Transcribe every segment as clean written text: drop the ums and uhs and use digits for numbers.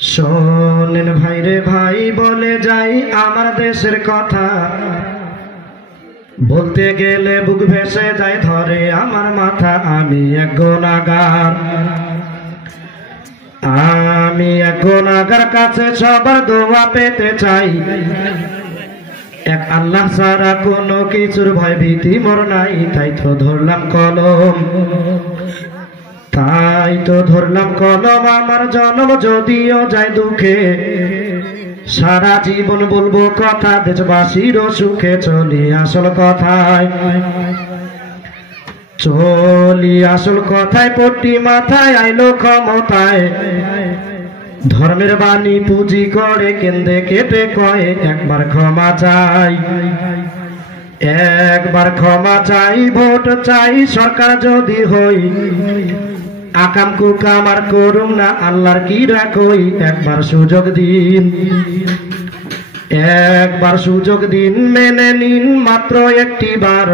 শোনেন ভাইরে ভাই, বলে যাই আমার দেশের কথা, বলতে গেলে বুক ভেসে যায়, ধরে আমার মাথা। আমি এক গুনাহগার, আমি এক গুনাহগার, কাছে সবার দোয়া পেতে চাই। এক আল্লাহ ছাড়া কোনো কিছুর ভয় ভীতি মোর নাই, তাই তো ধরলাম কলম, তাই তো ধরলাম কলম। আমার জন্ম যদিও যায় দুঃখে, সারা জীবন বলবো কথা দেশবাসীর সুখে। চলি আসল কথায়, চলি আসল কথায়, পট্টি মাথায় আইলো ক্ষমতায়। ধর্মের বাণী পুঁজি করে কেন্দ্রে কেটে কয়, একবার ক্ষমা চাই, একবার ক্ষমা চাই। ভোট চাই সরকার যদি হই, আকাম কুকাম আর করুন না, আল্লাহর কি রাখই। একবার সুযোগ দিন, একবার সুযোগ দিন, মেনে নিন মাত্র একটি বার।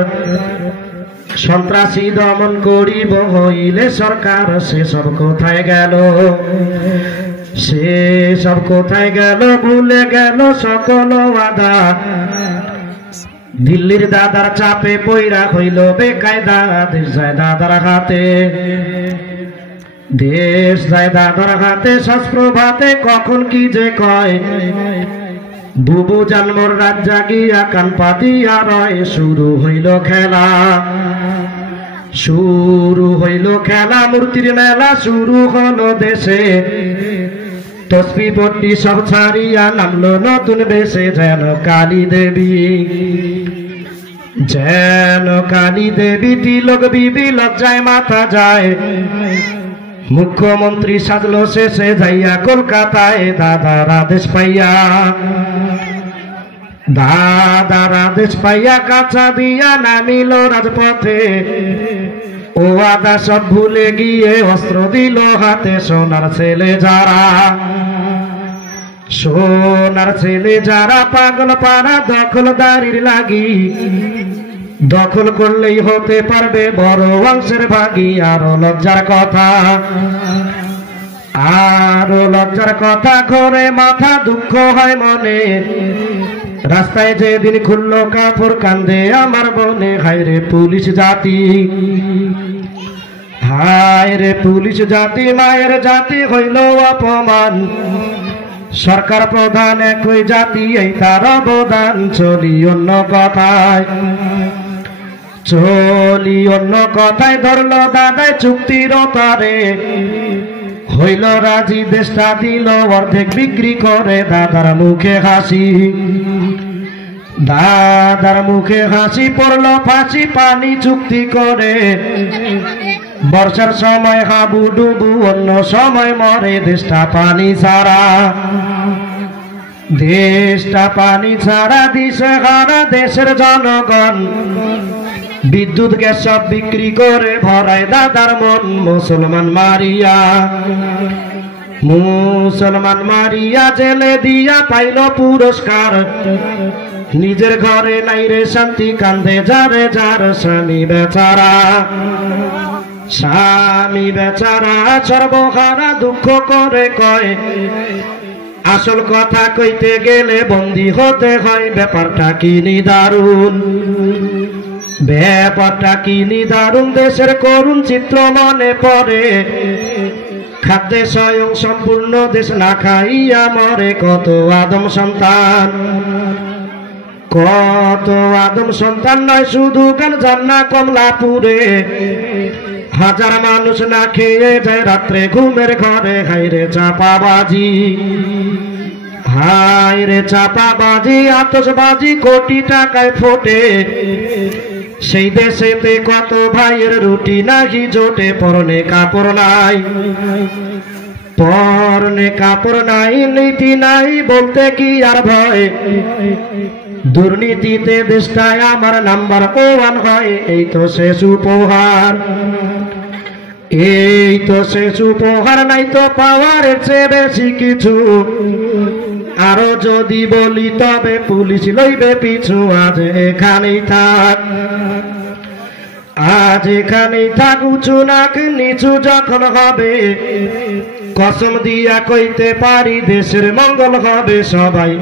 সন্ত্রাসী দমন করিব হইলে সরকার, সেসব কোথায় গেল, সেসব কোথায় গেল। ভুলে গেল সকল ওয়াদা, দিল্লির দাদার চাপে পইরা হইল বেকায়দা। দেশ যায় দাদার হাতে, দেশ যায় দাদার হাতে। শ্বাসপ্রভাতে কখন কি যে কয়, বুবু জানমোর রাত জাগিয়া কান পাতিয়া রয়। শুরু হইল খেলা, শুরু হইল খেলা, মূর্তির মেলা শুরু হলো দেশে। তসবি পট্টি সব ছাড়িয়া নামলো নতুন বেশে, যেন কালী দেবী, যেন কালী দেবী। তিলক বিবি লজ্জায় মাথা যায়, মুখ্যমন্ত্রী সাজলো শেষে যাইয়া কলকাতায়। দাদার আদেশ পাইয়া, দাদার আদেশ পাইয়া কাছা দিয়া নামিল রাজপথে। ও আদা সব ভুলে গিয়ে অস্ত্র দিল হাতে। সোনার ছেলে যারা, সোনার ছেলে যারা, পাগল পাড়া দখলদারির লাগি। দখল করলেই হতে পারবে বড় অংশের ভাগী। আরো লজ্জার কথা, আরো লজ্জার কথা, ঘরে মাথা দুঃখ হয় মনে। রাস্তায় যেদিন খুললো কাপড় কান্দে আমার বনে। হায় রে পুলিশ জাতি, হায় রে পুলিশ জাতি, মায়ের জাতি হইল অপমান। সরকার প্রধান একই জাতি, এই তার অবদান। চলি অন্য কথায়, চলি অন্য কথায়, ধরলো দাদায় চুক্তির তারে। হইল রাজি, দেশটা দিল অর্ধেক বিক্রি করে। দাদার মুখে হাসি, দাদার মুখে হাসি, পড়লো ফাঁসি পানি চুক্তি করে। বর্ষার সময় হাবু ডুবু, অন্য সময় মরে। দেশটা পানি ছাড়া, দেশটা পানি ছাড়া, দিশে হারা দেশের জনগণ। বিদ্যুৎ গ্যাস সব বিক্রি করে ভরায় দাদার মন। মুসলমান মারিয়া, মুসলমান মারিয়া জেলে দিয়া পাইল পুরস্কার। নিজের ঘরে নাই রে শান্তি, কান্দে যারে যার স্বামী বেচারা, স্বামী বেচারা। সর্বহারা দুঃখ করে কয়, আসল কথা কইতে গেলে বন্দী হতে হয়। ব্যাপারটা কি নিদারুণ, ব্যাপারটা কি নিদারুণ। দেশের করুণ চিত্র মনে পড়ে, খাদ্যে স্বয়ং সম্পূর্ণ দেশ না খাইয়া মরে। কত আদম সন্তান, কত আদম সন্তান, নয় শুধু গান জান্না কমলাপুরে। হাজার মানুষ না খেয়ে যায় রাত্রে ঘুমের ঘরে। হায় রে চাপাবাজি, হায় রে চাপাবাজি, আতশবাজি কোটি টাকায় ফোটে। সেই দেশেতে কত ভাইয়ের রুটি নাহি জোটে। পরনে কাপড় নাই, পরনে কাপড় নাই, নীতি নাই বলতে কি আর ভয়। দুর্নীতিতে দেশটায় আমার নাম্বার 1 হয়। এই তো শেষ উপহার, এই তো শেষ উপহার। নাই তো পাওয়ার চেয়ে বেশি কিছু, আরো যদি বলি তবে পুলিশ লইবে পিছু। আজ এখানেই থাক, আজ এখানেই থাক। উঁচু নাক নিচু যখন হবে, কসম দিয়া কইতে পারি দেশের মঙ্গল হবে সবাই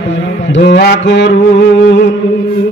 দোয়া করুন।